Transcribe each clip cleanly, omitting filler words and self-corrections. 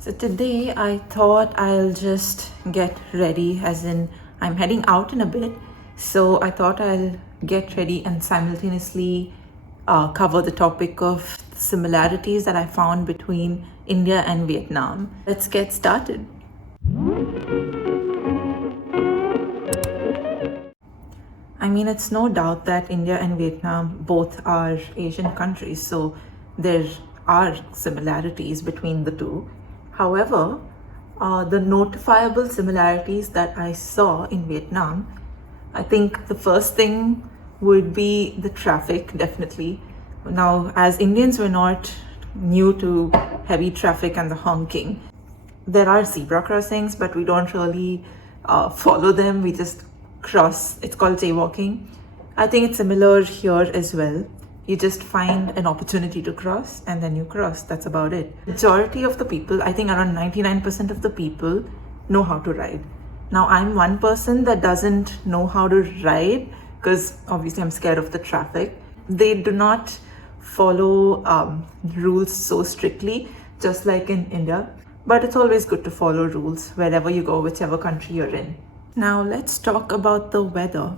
So today I thought I'll just get ready, as in I'm heading out in a bit. So I thought I'll get ready and simultaneously cover the topic of similarities that I found between India and Vietnam. Let's get started. I mean, it's no doubt that India and Vietnam both are Asian countries, so there are similarities between the two. However, the notifiable similarities that I saw in Vietnam, I think the first thing would be the traffic, definitely. Now, as Indians, we're not new to heavy traffic and the honking. There are zebra crossings, but we don't really follow them. We just cross. It's called jaywalking. I think it's similar here as well. You just find an opportunity to cross and then you cross. That's about it. Majority of the people, I think around 99% of the people, know how to ride. Now, I'm one person that doesn't know how to ride because obviously I'm scared of the traffic. They do not follow rules so strictly, just like in India. But it's always good to follow rules wherever you go, whichever country you're in. Now let's talk about the weather.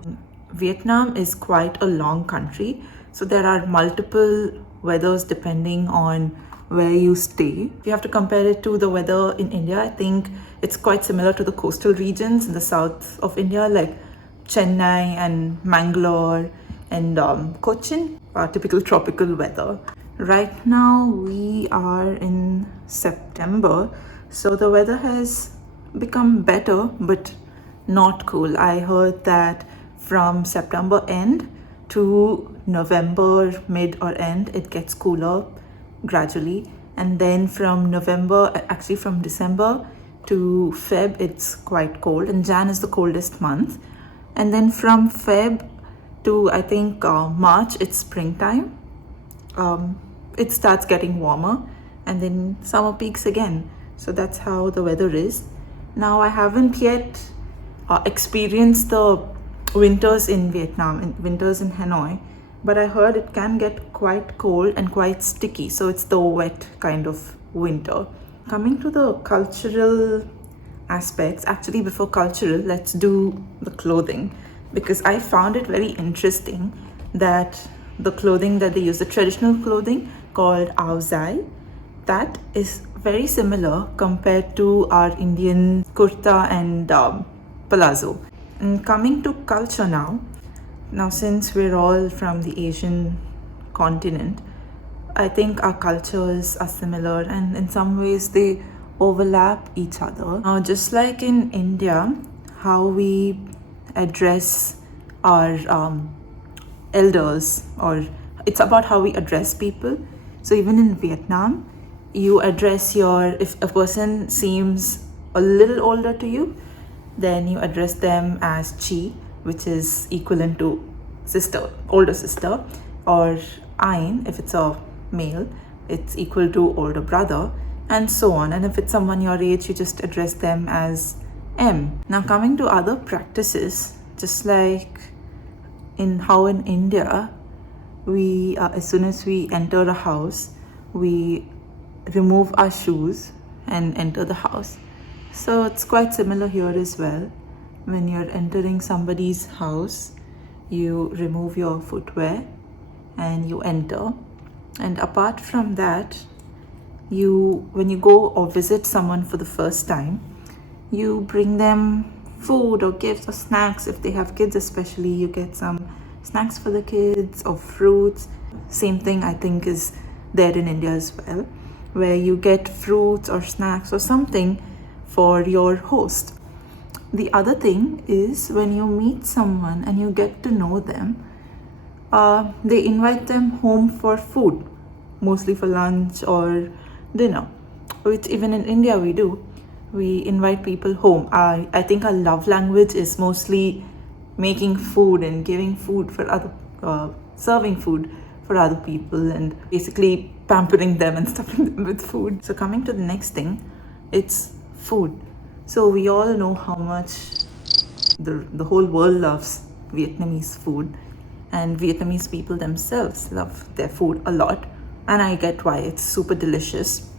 Vietnam is quite a long country, so there are multiple weathers depending on where you stay. If you have to compare it to the weather in India, I think it's quite similar to the coastal regions in the south of India, like Chennai and Mangalore and Cochin, typical tropical weather. Right now we are in September, so the weather has become better, but not cool. I heard that from September end to November mid or end, it gets cooler gradually. And then from December to Feb, it's quite cold. And Jan is the coldest month. And then from Feb to I think March, it's springtime. It starts getting warmer and then summer peaks again. So that's how the weather is. Now I haven't yet experienced the winters in Vietnam, winters in Hanoi, but I heard it can get quite cold and quite sticky. So it's the wet kind of winter. Coming to the cultural aspects, actually before cultural, let's do the clothing, because I found it very interesting that the clothing that they use, the traditional clothing called ao dai, that is very similar compared to our Indian kurta and palazzo. And coming to culture now since we're all from the Asian continent, I think our cultures are similar and in some ways they overlap each other. Now, just like in India, how we address our elders, or it's about how we address people. So even in Vietnam, you address if a person seems a little older to you, then you address them as Chi, which is equivalent to sister, older sister, or Ain, if it's a male, it's equal to older brother, and so on. And if it's someone your age, you just address them as M. Now coming to other practices, just like in India, we as soon as we enter a house, we remove our shoes and enter the house. So it's quite similar here as well. When you're entering somebody's house, you remove your footwear and you enter. And apart from that, when you go or visit someone for the first time, you bring them food or gifts or snacks. If they have kids especially, you get some snacks for the kids or fruits. Same thing I think is there in India as well, where you get fruits or snacks or something for your host. The other thing is when you meet someone and you get to know them, they invite them home for food, mostly for lunch or dinner, which even in India we do. We invite people home. I think our love language is mostly making food and giving food for serving food for other people and basically pampering them and stuffing them with food. So coming to the next thing, it's food. So we all know how much the whole world loves Vietnamese food, and Vietnamese people themselves love their food a lot, and I get why. It's super delicious.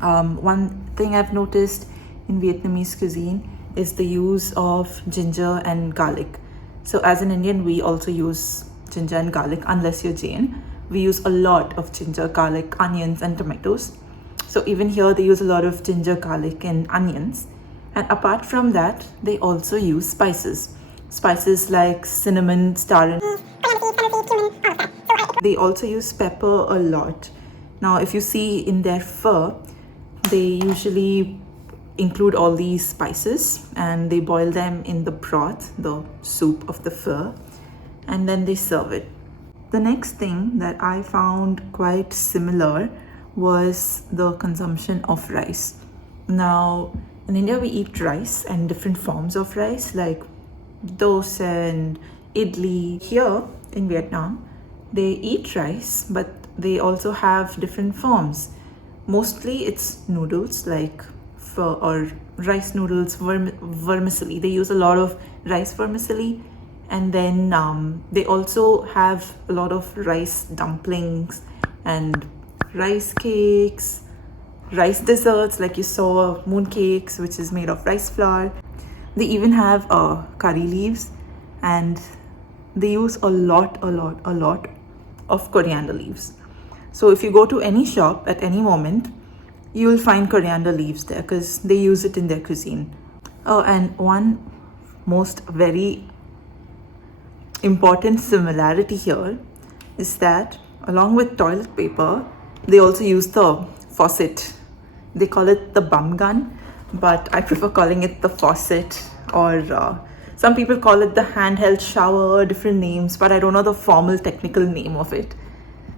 One thing I've noticed in Vietnamese cuisine is the use of ginger and garlic. So as an Indian, we also use ginger and garlic, unless you're Jain. We use a lot of ginger, garlic, onions, and tomatoes. So even here, they use a lot of ginger, garlic, and onions. And apart from that, they also use spices. Spices like cinnamon, star anise. They also use pepper a lot. Now, if you see in their pho, they usually include all these spices and they boil them in the broth, the soup of the pho, and then they serve it. The next thing that I found quite similar was the consumption of rice. Now, in India, we eat rice and different forms of rice like dosa and idli. Here in Vietnam, they eat rice, but they also have different forms. Mostly it's noodles like pho or rice noodles, vermicelli. They use a lot of rice vermicelli, and then they also have a lot of rice dumplings and rice cakes, rice desserts like you saw moon cakes, which is made of rice flour. They even have curry leaves, and they use a lot of coriander leaves. So if you go to any shop at any moment, you will find coriander leaves there because they use it in their cuisine. Oh, and one most very important similarity here is that along with toilet paper, they also use the faucet. They call it the bum gun, but I prefer calling it the faucet, or some people call it the handheld shower, different names, but I don't know the formal technical name of it.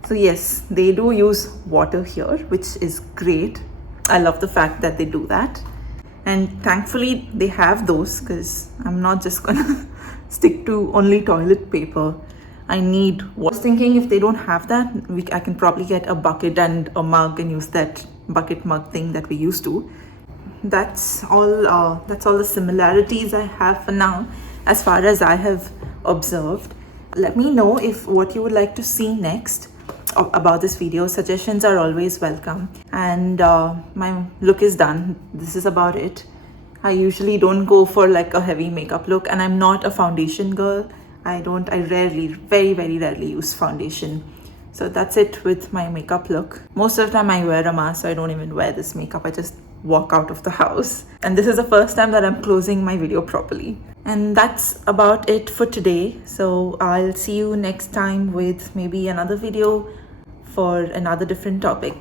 So yes, they do use water here, which is great. I love the fact that they do that. And thankfully they have those, because I'm not just gonna stick to only toilet paper. I was thinking if they don't have that, I can probably get a bucket and a mug and use that bucket mug thing that we used to. That's all the similarities I have for now as far as I have observed. Let me know if what you would like to see next about this video. Suggestions are always welcome. And my look is done. This is about it. I usually don't go for like a heavy makeup look, and I'm not a foundation girl. I rarely, very rarely use foundation. So that's it with my makeup look. Most of the time I wear a mask, so I don't even wear this makeup. I just walk out of the house. And this is the first time that I'm closing my video properly. And that's about it for today. So I'll see you next time with maybe another video for another different topic.